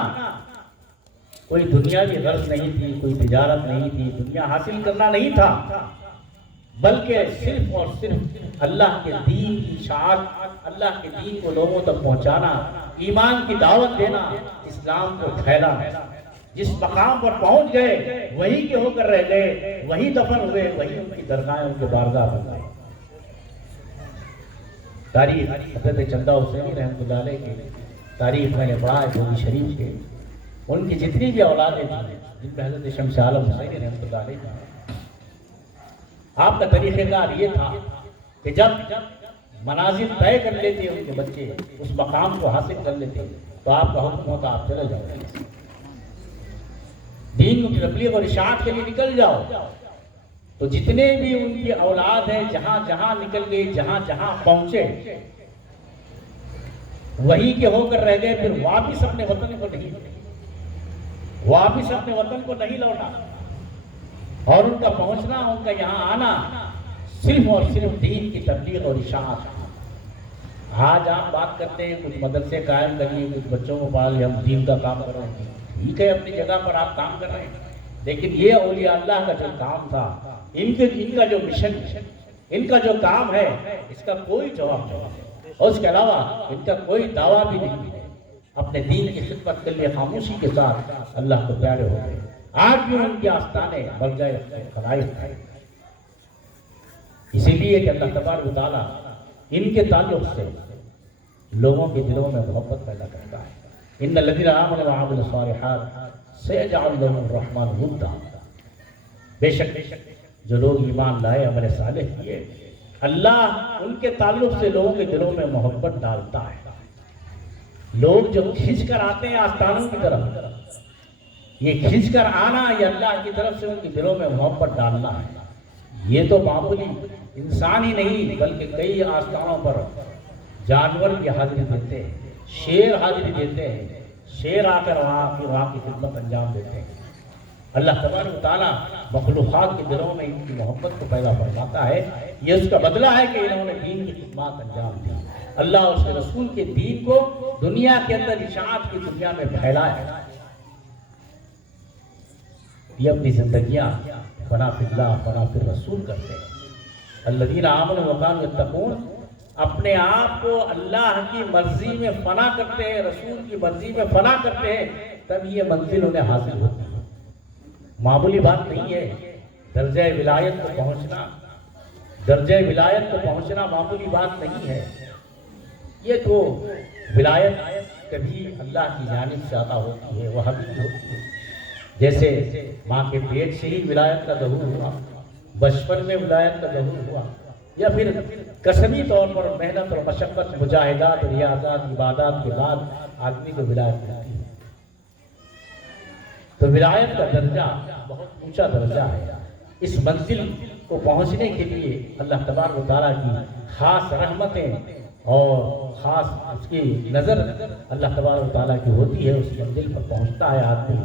کوئی دنیاوی غرض نہیں تھی، کوئی تجارت نہیں تھی، دنیا حاصل کرنا نہیں تھا، بلکہ صرف اور صرف اللہ کے دین کی اشاعت، اللہ کے دین کو لوگوں تک پہنچانا، ایمان کی دعوت دینا، اسلام کو پھیلانا. جس مقام پر پہنچ گئے وہی کے ہو کر رہ گئے، وہی دفن ہوئے، وہی ان کی درگاہیں، ان کے بارگاہ بن گئے. تاریخ حضرت چندہ حسینی رحمۃ اللہ علیہ کی تاریخ میں نے پڑھا ہے جوگی شریف کے. ان کی جتنی بھی اولادیں تھیں، جن میں حضرت شمس عالم حسینی رحمۃ اللہ علیہ تھا، آپ کا طریقہ کار یہ تھا کہ جب منازل طے کر لیتے ان کے بچے، اس مقام کو حاصل کر لیتے، تو آپ کا حکم ہوتا آپ چلے جاؤ، دین کی تبلیغ اور اشاعت کے لیے نکل جاؤ. تو جتنے بھی ان کی اولاد ہیں جہاں جہاں نکل گئے، جہاں جہاں پہنچے، وہی کے ہو کر رہ گئے. پھر واپس اپنے وطن کو نہیں لوٹے، واپس اپنے وطن کو نہیں لوٹا. اور ان کا پہنچنا، ان کا یہاں آنا صرف اور صرف دین کی تبلیغ اور اشاعت. آج آپ بات کرتے ہیں کچھ مدرسے قائم کریے، کچھ بچوں کو پال، ہم دین کا کام کر رہے ہیں. ٹھیک ہے، اپنی جگہ پر آپ کام کر رہے ہیں، لیکن یہ اولیاء اللہ کا جو کام تھا، ان کا جو مشن، ان کا جو کام ہے، اس کا کوئی جواب نہیں، اور اس کے علاوہ ان کا کوئی دعویٰ بھی نہیں ہے. اپنے دین کی خدمت کے لیے خاموشی کے ساتھ اللہ کو پیارے ہو گئے. آج بھی ان کی آستانے برجائے خلائق ہیں. اسی لیے کہ اللہ تبارک و تعالیٰ ان کے تعلق سے لوگوں کے دلوں میں محبت پیدا کرتا ہے. ان الذین آمنوا وعملوا الصالحات سیجعل لهم الرحمن ودا. بے شک جو لوگ ایمان لائے، عمل صالح کیے، اللہ ان کے تعلق سے لوگوں کے دلوں میں محبت ڈالتا ہے. لوگ جو کھنچ کر آتے ہیں آستانوں کی طرف، یہ کھنچ کر آنا، یہ اللہ کی طرف سے ان کے دلوں میں محبت ڈالنا ہے. یہ تو معمولی انسان ہی نہیں، بلکہ کئی آستانوں پر جانور کی حاضری دیتے ہیں، شیر حاضری دیتے ہیں، شیر آ کر وہاں کی خدمت انجام دیتے ہیں. اللہ تبارک و تعالیٰ مخلوقات کے دلوں میں ان کی محبت کو پیدا فرماتا ہے. یہ اس کا بدلہ ہے کہ انہوں نے دین کی خدمات انجام دی، اللہ اور اس کے رسول کے دین کو دنیا کے اندر اشاعت کی دنیا میں پھیلایا. یہ اپنی زندگیاں فنا فی اللہ فنا فی الرسول کرتے ہیں. الذین آمنوا وکانوا یتقون، اپنے آپ کو اللہ کی مرضی میں فنا کرتے ہیں، رسول کی مرضی میں فنا کرتے ہیں، تب یہ منزل انہیں حاصل ہوتی ہے. معمولی بات نہیں ہے. درجہ ولایت کو پہنچنا، درجہ ولایت کو پہنچنا معمولی بات نہیں ہے. یہ تو ولایت کبھی اللہ کی جانب سے عطا ہوتی ہے، وہ حقیقی ہوتی ہے. جیسے ماں کے پیٹ سے ہی ولایت کا ظہور ہوا، بچپن میں ولایت کا ظہور ہوا، یا پھر قسمی طور پر محنت اور مشقت، مجاہدات، ریاضات، عبادات کے بعد آدمی کو ولایت ملتی ہے. تو ولایت کا درجہ بہت اونچا درجہ ہے. اس منزل کو پہنچنے کے لیے اللہ تبارک و تعالیٰ کی خاص رحمتیں اور خاص اس کی نظر اللہ تبارک و تعالیٰ کی ہوتی ہے. اس منزل پر پہنچتا ہے آدمی،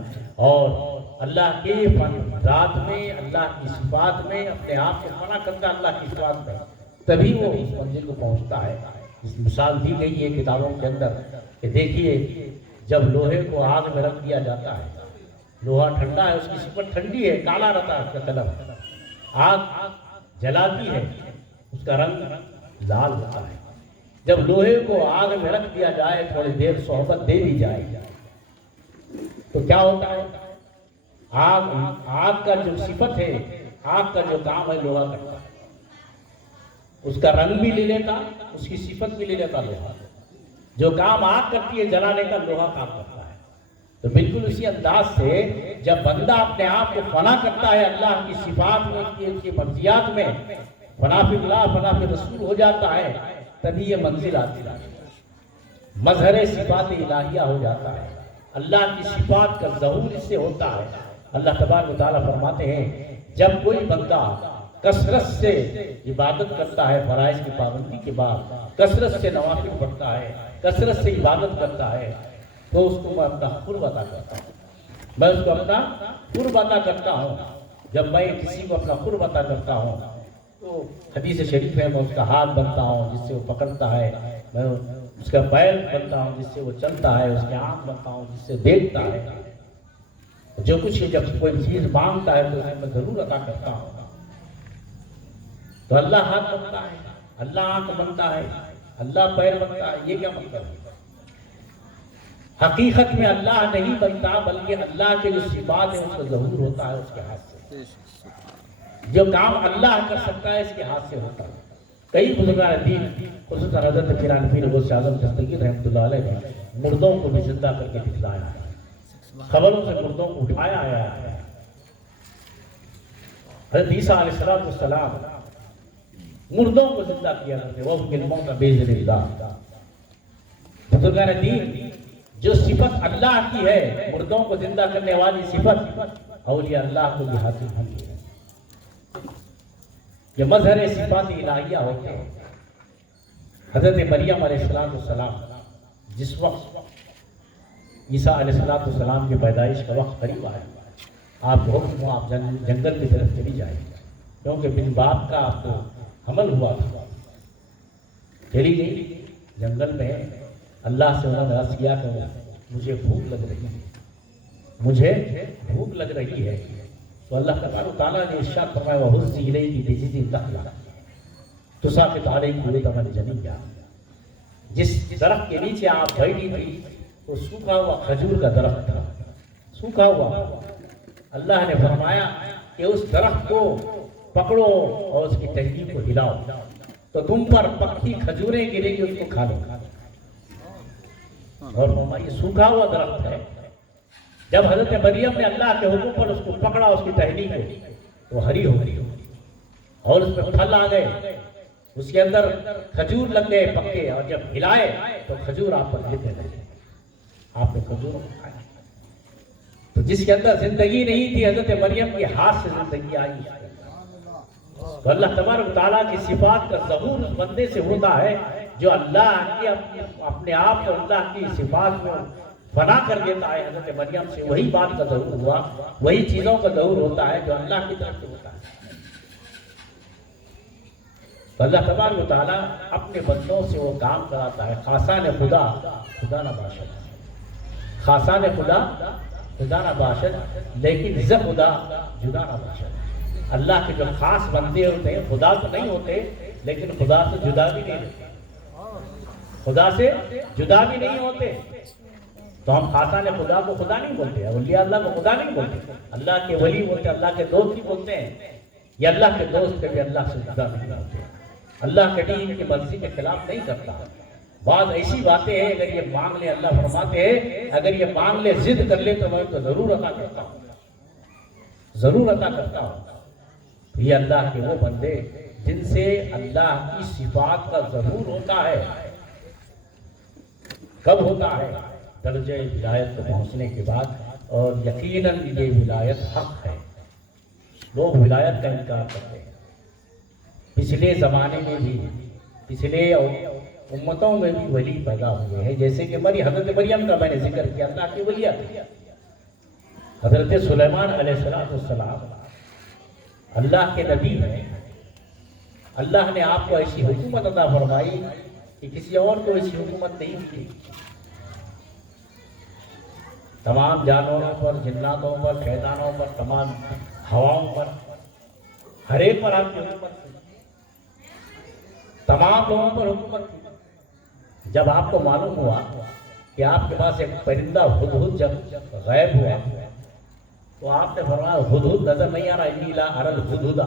اور اللہ کے ذات میں، اللہ کی صفات میں اپنے آپ کو فنا کرتا ہے، اللہ کی صفات میں، تبھی وہ اس منزل کو پہنچتا ہے. اس مثال دی گئی ہے کتابوں کے اندر کہ دیکھیے، جب لوہے کو آگ میں رکھ دیا جاتا ہے، لوہا ٹھنڈا ہے، اس کی صفت ٹھنڈی ہے، کالا رہتا ہے اس کا کلر. آگ جلاتی ہے، اس کا رنگ لال ہوتا ہے. جب لوہے کو آگ میں رکھ دیا جائے، تھوڑی دیر صحبت دے دی جائے، تو کیا ہوتا ہے؟ آگ کا جو صفت ہے، آگ کا جو کام ہے، لوہا کرتا ہے. اس کا رنگ بھی لے لیتا، اس کی صفت بھی لے لیتا لوہا. جو کام آگ کرتی ہے جلانے کا، لوہا کام کرتا ہے. تو بالکل اسی انداز سے جب بندہ اپنے آپ کو فنا کرتا ہے اللہ کی صفات میں، اس کی مرضیات میں، فنا فی اللہ فنا فی رسول ہو جاتا ہے، تبھی یہ منزل آتی ہے. مظہر صفات الہیہ ہو جاتا ہے، اللہ کی صفات کا ظہور اس سے ہوتا ہے۔ اللہ تبارک و تعالیٰ فرماتے ہیں جب کوئی بندہ کثرت سے عبادت کرتا ہے، فرائض کی پابندی کے بعد کثرت سے نوافل پڑھتا ہے، کثرت سے عبادت کرتا ہے، تو اس کو میں اپنا قرب عطا کرتا ہوں، میں اس کو اپنا قرب عطا کرتا ہوں۔ جب میں کسی کو اپنا قرب عطا کرتا ہوں تو حدیث شریف ہے، میں اس کا ہاتھ بنتا ہوں جس سے وہ پکڑتا ہے، میں اس کا پیر بنتا ہوں جس سے وہ چلتا ہے، اس کے آنکھ بنتا ہوں جس سے دیکھتا ہے، جو کچھ جب کوئی چیز مانگتا ہے تو اسے میں ضرور عطا کرتا ہوں۔ تو اللہ ہاتھ بنتا ہے، اللہ آنکھ بنتا ہے، اللہ پیر بنتا ہے، یہ کیا مطلب ہے؟ حقیقت میں اللہ نہیں بنتا بلکہ اللہ کے جو صفات ہیں اس کا ظہور ہوتا ہے اس کے ہاتھ سے۔ جو کام اللہ کر سکتا ہے اس کے ہاتھ سے ہوتا ہے۔ کئی بزرگان دین خصوصاً حضرت پیران پیر غوث اعظم دستگیر رحمۃ اللہ علیہ نے مردوں کو بھی زندہ کر کے دکھلایا ہے، خبروں سے مردوں کو اٹھایا ہے۔ حضرت عیسیٰ علیہ السلام مردوں کو زندہ کیا کرتے، وہ الموت بإذن اللہ۔ بزرگان دین جو صفت اللہ کی ہے، مردوں کو زندہ کرنے والی صفت، اولیاء اللہ کو بھی حاصل ہوتی ہے۔ یہ مظہر صفات الہیہ ہوتے ہیں۔ حضرت مریم علیہ السلام جس وقت عیسیٰ علیہ السلام کی پیدائش کا وقت قریب آیا، آپ کو حکم ہو آپ جنگل کی طرف چلی جائیں، کیونکہ بن باپ کا آپ کو حمل ہوا تھا۔ چلی گئی جنگل میں، اللہ سے انہوں نے عرض کیا کہ مجھے بھوک لگ رہی ہے، مجھے بھوک لگ رہی ہے۔ تو اللہ تبارک و تعالیٰ نے ارشاد فرمایا وَهُزِّ إِلَيْكِ بِجِذْعِ النَّخْلَةِ تُسَاقِطُ عَلَيْكِ رُطَبًا جَنِيًّا۔ جس درخت کے نیچے آپ بیٹھی تھی وہ سوکھا ہوا کھجور کا درخت تھا، سوکھا ہوا۔ اللہ نے فرمایا کہ اس درخت کو پکڑو اور اس کی ٹہنی کو ہلاؤ تو تم پر پکی کھجوریں گریں گی، اس کو کھا لو۔ اور فرمایا یہ سوکھا ہوا درخت ہے۔ جب حضرت مریم نے اللہ کے حکم پر اس کو پکڑا، اس کی ٹہنی کو، تو ہری ہو گئی اور اس میں پھل آ گئے، اس کے اندر کھجور لگ گئے پکے، اور جب ہلائے تو کھجور آپ پر گرنے لگے، آپ نے کھجور کو کھایا۔ تو جس کے اندر زندگی نہیں تھی، حضرت مریم کے ہاتھ سے زندگی آئی۔ تو اللہ تبارک و تعالیٰ کی صفات کا ظہور اس بندے سے ہوتا ہے جو اللہ کے اپنے آپ کو اللہ کی صفات میں فنا کر دیتا ہے۔ حضرت مریم سے وہی بات کا ظہور ہوا، وہی چیزوں کا ظہور ہوتا ہے جو اللہ کی طرف سے ہوتا ہے۔ تو اللہ تبارک و تعالیٰ اپنے بندوں سے وہ کام کراتا ہے۔ خاصان خدا خدا نہ باشد، خاصان خدا خدا نہ باشد، لیکن ز خدا جدا نہ باشد۔ اللہ کے جو خاص بندے ہوتے ہیں خدا تو نہیں ہوتے، لیکن خدا سے جدا بھی نہیں ہوتے، خدا سے جدا بھی نہیں ہوتے۔ تو ہم خاصان خدا کو خدا نہیں بولتے، اولیاء اللہ کو خدا نہیں بولتے، اللہ کے ولی بولتے، اللہ کے دوست ہی بولتے ہیں۔ یہ اللہ کے دوست کبھی اللہ سے جدا نہیں ہوتے، اللہ کبھی ان کی مرضی کے خلاف نہیں کرتا۔ بعض ایسی باتیں ہیں اگر یہ مانگ لے، اللہ فرماتے ہیں اگر یہ مانگ لے، ضد کر لے تو میں تو ضرور عطا کرتا ہوں، ضرور عطا کرتا ہوں۔ یہ اللہ کے وہ بندے جن سے اللہ کی صفات کا ظہور ہوتا ہے۔ کب ہوتا ہے؟ درجہ ولایت کو پہنچنے کے بعد، اور یقیناً یہ ولایت حق ہے۔ لوگ ولایت کا انکار کرتے ہیں۔ پچھلے زمانے میں بھی، پچھلے امتوں میں بھی ولی پیدا ہوئے ہیں، جیسے کہ حضرت مریم کا میں نے ذکر کیا، اللہ کی ولیت۔ حضرت سلیمان علیہ السلام اللہ کے نبی ہیں، اللہ نے آپ کو ایسی حکومت عطا فرمائی کہ کسی اور کو ایسی حکومت نہیں تھی۔ تمام جانوروں پر، جناتوں پر، شیطانوں پر، تمام ہواؤں پر، ہر ایک پر آپ کی حکومت تھی، تمام لوگوں پر حکومت تھی۔ جب آپ کو معلوم ہوا کہ آپ کے پاس ایک پرندہ ہدہد جب غائب ہوا تو آپ نے فرمایا ہدہد نظر نہیں آ رہا، انی لا ارى الہدہد،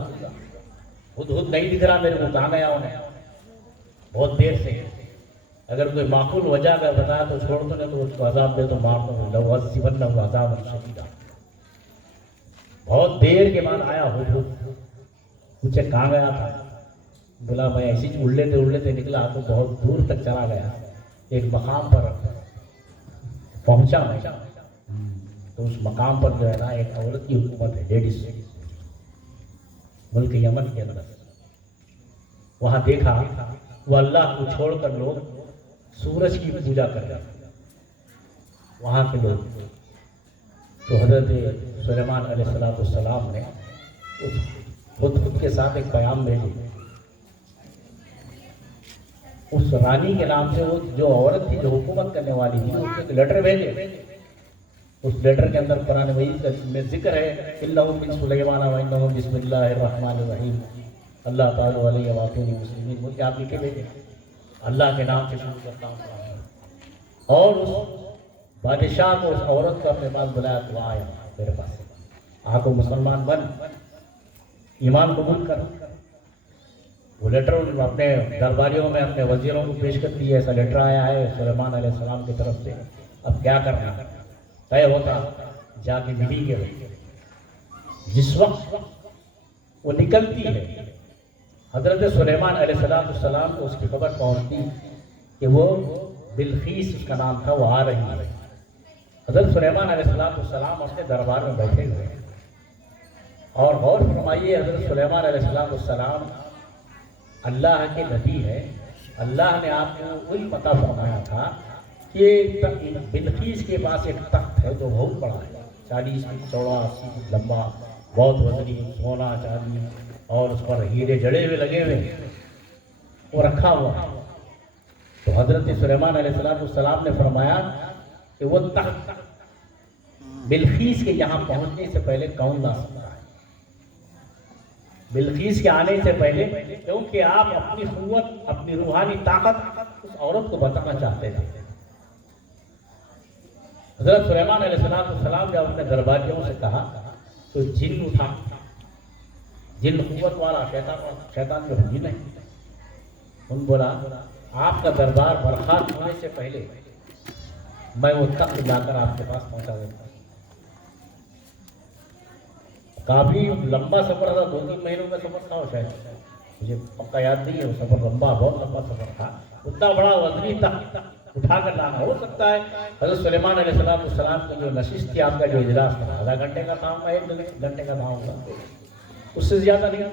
ہدہد نہیں دکھ رہا میرے کو، کہاں گیا انہیں؟ بہت دیر سے اگر کوئی معقول وجہ اگر بتایا تو چھوڑ دو، نہیں تو اس کو عذاب دے تو مار دو، لَأُعَذِّبَنَّهُ عَذَابًا شَدِيدًا۔ بہت دیر کے بعد آیا ہدہد، پوچھے کہاں گیا تھا؟ بولا میں ایسی اڑ لیتے نکلا تو بہت دور تک چلا گیا، ایک مقام پر پہنچا میں، تو اس مقام پر جو ہے نا ایک عورت کی حکومت ہے، لیڈیز، ملک یمن کے اندر. وہاں دیکھا وہ اللہ کو چھوڑ کر لوگ سورج کی پوجا کر رہے ہیں وہاں کے لوگ. تو حضرت سلیمان علیہ السلام نے خود کے ساتھ ایک پیغام بھیجے. اس رانی کے نام سے وہ جو عورت تھی جو حکومت کرنے والی تھی، اس کو ایک لیٹر بھیجے. اس لیٹر کے اندر قرآن مجید میں ذکر ہے اِنَّهُ مِن سُلَيْمَانَ وَإِنَّهُ بِسْمِ اللَّهِ الرَّحْمَٰنِ الرَّحِيمِ. اللہ تعالیٰ علیہ واقعی مسلمین، مجھے آپ لکھے بھیجے اللہ کے نام سے شروع کرتا ہوں. اور اس بادشاہ کو، اس عورت کو اپنے پاس بلایا تو آیا میرے پاس. آ کو مسلمان بن، ایمان قبول کر. وہ لیٹر اپنے درباریوں میں اپنے وزیروں کو پیش کر دی، ایسا لیٹر آیا ہے سلیمان علیہ السلام کی طرف سے. اب کیا کرنا طے ہوتا، جا کے بیوی کے ہوئے. جس وقت وہ نکلتی ہے، حضرت سلیمان علیہ السلام کو اس کی خبر پہنچتی کہ وہ بلقیس اس کا نام تھا، وہ آ رہی ہے. حضرت سلیمان علیہ السلام اپنے دربار میں بیٹھے ہوئے ہیں. اور غور فرمائیے، حضرت سلیمان علیہ السلام اللہ کے نبی ہے. اللہ نے آپ کو وہی پتہ فرمایا تھا کہ بلقیس کے پاس ایک تخت ہے جو بہت بڑا ہے، 40 فٹ چوڑا، 80 فٹ لمبا، بہت وزنی، سونا چاندی اور اس پر ہیرے جڑے ہوئے لگے ہوئے، وہ رکھا ہوا ہے. تو حضرت سلیمان علیہ السلام نے فرمایا کہ وہ تخت بلقیس کے یہاں پہنچنے سے پہلے کون لا سکتا ہے؟ بلقیس کے آنے سے پہلے، کیونکہ آپ اپنی قوت، اپنی روحانی طاقت اس عورت کو بتانا چاہتے تھے. حضرت سلیمان علیہ السلام جب اپنے درباریوں سے کہا تو جن اٹھا، جن قوت والا شیطان جو جن ہے، ان بولا آپ کا دربار برخاست ہونے سے پہلے میں وہ تخت جا کر آپ کے پاس پہنچا دیتا. کافی لمبا سفر تھا، 2-3 مہینوں کا سفر تھا شاید، مجھے پکا یاد نہیں ہے. وہ سفر لمبا، بہت لمبا سفر تھا. اتنا بڑا وزنی تخت اٹھا کر لانا ہو سکتا ہے؟ حضرت سلیمان علیہ السلام کی جو نشست تھی، آپ کا جو اجلاس تھا، آدھا گھنٹے کا تھا ہوگا، 1 گھنٹے کا تھا ہوگا، اس سے زیادہ نہیں.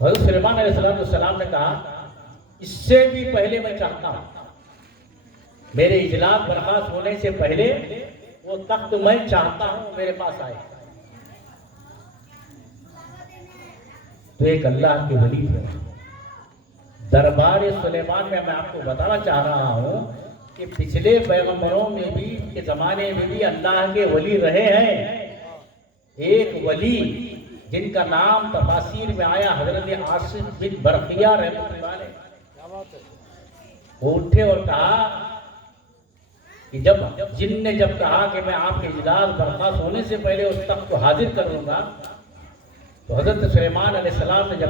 حضرت سلیمان علیہ السلام نے کہا اس سے بھی پہلے میں چاہتا ہوں، میرے اجلاس برخاست ہونے سے پہلے وہ تخت میں چاہتا ہوں میرے پاس آئے. تو ایک اللہ کے ولی ہے. دربار سلیمان میں میں آپ کو بتانا چاہ رہا ہوں کہ پچھلے پیغمبروں میں بھی، کے زمانے میں بھی اللہ کے ولی رہے ہیں. ایک ولی جن کا نام تفاسیر میں آیا حضرت عاصم بن برقیہ رحمۃ اللہ علیہ، وہ اٹھے اور کہا کہ جن نے جب کہا کہ میں آپ کے اجلاس برخاست ہونے سے پہلے اس تخت کو حاضر کروں گا، تو حضرت سلیمان علیہ السلام نے جب